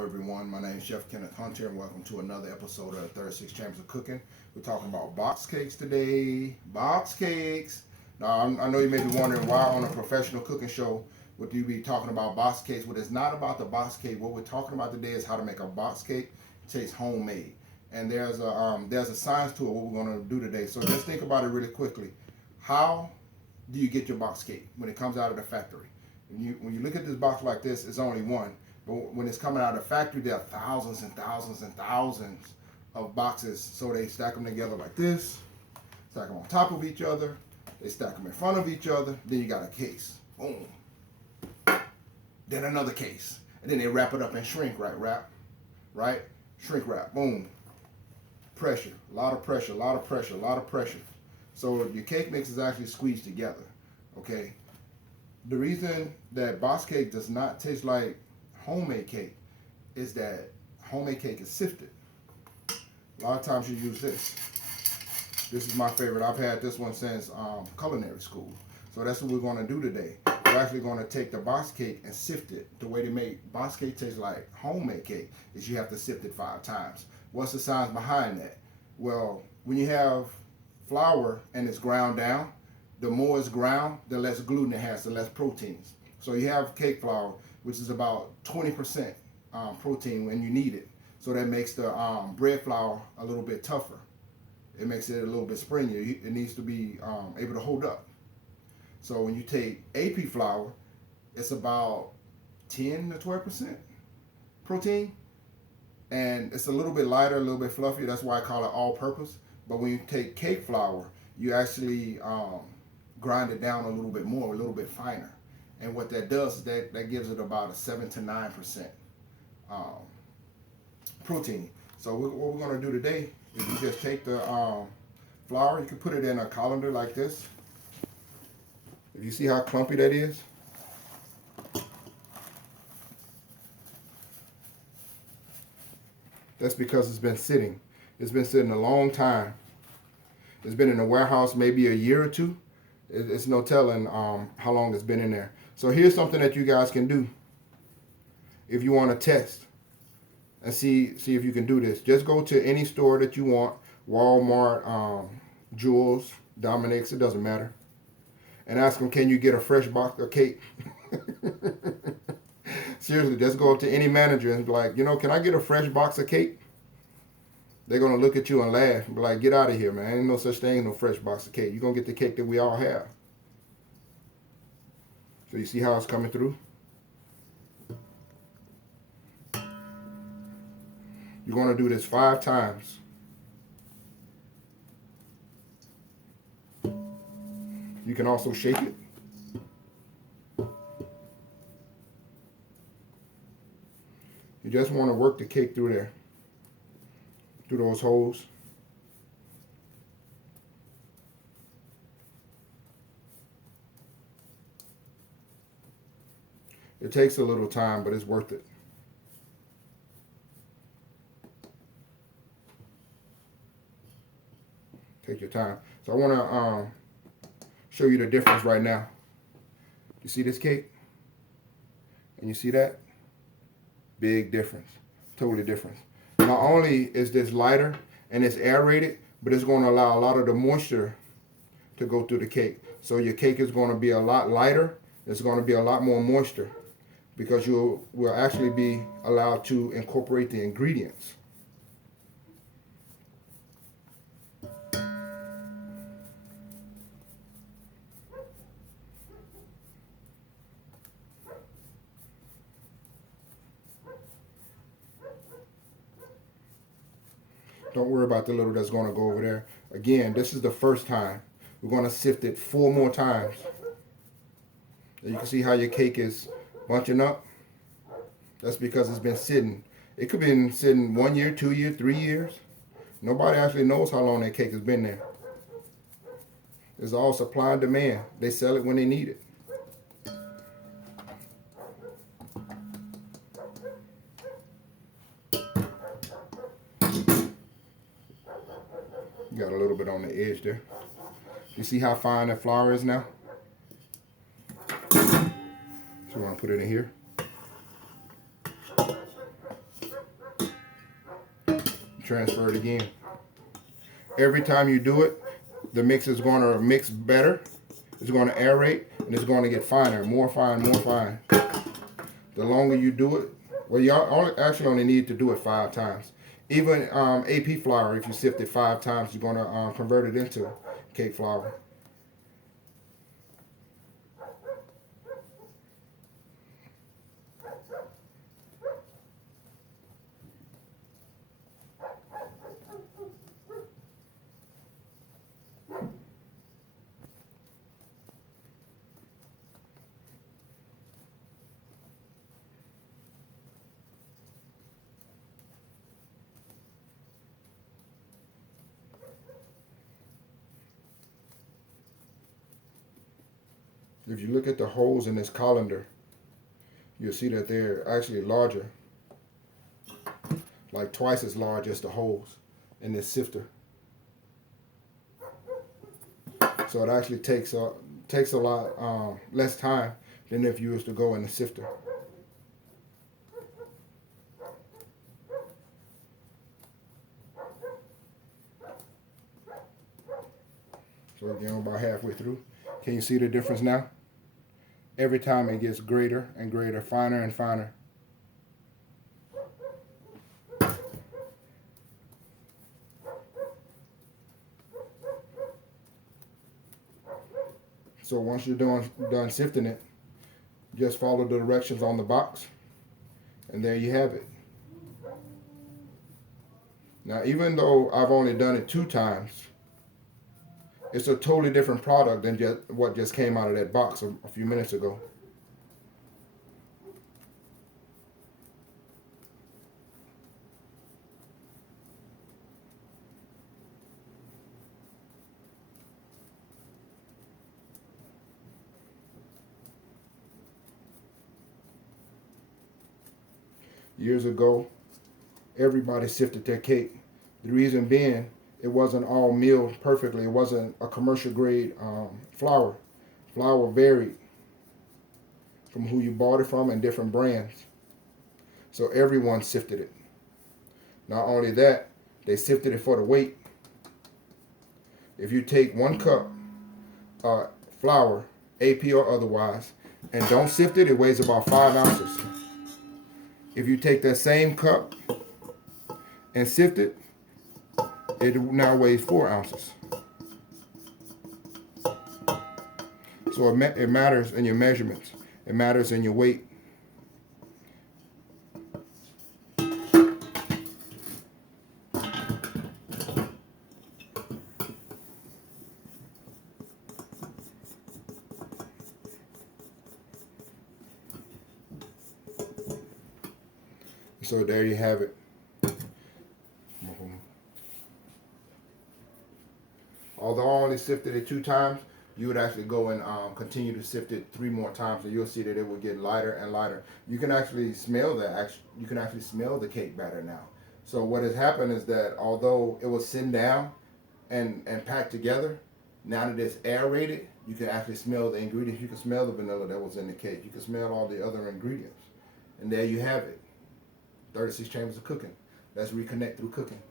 Everyone, my name is Chef Kenneth Hunter, and welcome to another episode of 36 Chambers of Cooking. We're talking about box cakes today. Box cakes. Now, I know you may be wondering why on a professional cooking show would you be talking about box cakes. Well, it's not about the box cake. What we're talking about today is how to make a box cake taste homemade. And there's a science to it, what we're going to do today. So just think about it really quickly. How do you get your box cake when it comes out of the factory? When you look at this box like this, it's only one. But when it's coming out of the factory, there are thousands and thousands and thousands of boxes. So they stack them together like this, stack them on top of each other, they stack them in front of each other, then you got a case. Boom. Then another case. And then they wrap it up in shrink wrap, right? Shrink wrap, boom. Pressure, a lot of pressure, a lot of pressure, a lot of pressure. So your cake mix is actually squeezed together, okay? The reason that box cake does not taste like homemade cake is that homemade cake is sifted. A lot of times you use this. This is my favorite. I've had this one since culinary school. So that's what we're going to do today. We're actually going to take the box cake and sift it. The way they make box cake taste like homemade cake is you have to sift it 5 times. What's the science behind that? Well, when you have flour and it's ground down, the more it's ground, the less gluten it has, the less proteins. So you have cake flour, which is about 20% protein when you need it. So that makes the bread flour a little bit tougher. It makes it a little bit springier. It needs to be able to hold up. So when you take AP flour, it's about 10 to 12% protein. And it's a little bit lighter, a little bit fluffier. That's why I call it all-purpose. But when you take cake flour, you actually grind it down a little bit more, a little bit finer. And what that does is that gives it about a 7 to 9% protein. So what we're going to do today is you just take the flour. You can put it in a colander like this. If you see how clumpy that is. That's because it's been sitting. It's been sitting a long time. It's been in the warehouse maybe a year or two. It's no telling how long it's been in there. So here's something that you guys can do if you want to test and see if you can do this. Just go to any store that you want, Walmart, Jewel's, Dominick's, it doesn't matter, and ask them, can you get a fresh box of cake? Seriously, just go up to any manager and be like, can I get a fresh box of cake? They're going to look at you and laugh and be like, get out of here, man. Ain't no such thing as no fresh box of cake. You're going to get the cake that we all have. So you see how it's coming through? You're going to do this 5 times. You can also shake it. You just want to work the cake through there, through those holes. It takes a little time, but it's worth it. Take your time. So I want to show you the difference right now. You see this cake? And you see that? Big difference. Totally different. Not only is this lighter and it's aerated, but it's going to allow a lot of the moisture to go through the cake. So your cake is going to be a lot lighter. It's going to be a lot more moisture because you will actually be allowed to incorporate the ingredients. Don't worry about the little that's going to go over there. Again, this is the first time. We're going to sift it 4 more times. And you can see how your cake is bunching up. That's because it's been sitting. It could have been sitting 1 year, 2 years, 3 years. Nobody actually knows how long that cake has been there. It's all supply and demand. They sell it when they need it. You got a little bit on the edge there. You see how fine that flour is now? So we want to put it in here. Transfer it again. Every time you do it, the mix is going to mix better. It's going to aerate, and it's going to get finer, more fine, more fine. The longer you do it, well, you actually only need to do it 5 times. Even AP flour, if you sift it 5 times, you're going to convert it into cake flour. If you look at the holes in this colander, you'll see that they're actually larger, like twice as large as the holes in this sifter. So it actually takes a lot less time than if you was to go in the sifter. So again, we're about halfway through. Can you see the difference now? Every time it gets greater and greater, finer and finer. So once you're done sifting it, just follow the directions on the box, and there you have it. Now, even though I've only done it 2 times, it's a totally different product than what just came out of that box a few minutes ago. Years ago, everybody sifted their cake. The reason being, it wasn't all milled perfectly. It wasn't a commercial grade flour. Flour varied from who you bought it from and different brands. So everyone sifted it. Not only that, they sifted it for the weight. If you take 1 cup flour, AP or otherwise, and don't sift it, it weighs about 5 ounces. If you take that same cup and sift it, it now weighs 4 ounces. So it matters in your measurements. It matters in your weight. So there you have it. Although I only sifted it 2 times, you would actually go and continue to sift it 3 more times, and you'll see that it will get lighter and lighter. You can actually smell you can actually smell the cake batter now. So what has happened is that although it was sitting down and packed together, now that it's aerated, you can actually smell the ingredients. You can smell the vanilla that was in the cake. You can smell all the other ingredients. And there you have it. 36 Chambers of Cooking. Let's reconnect through cooking.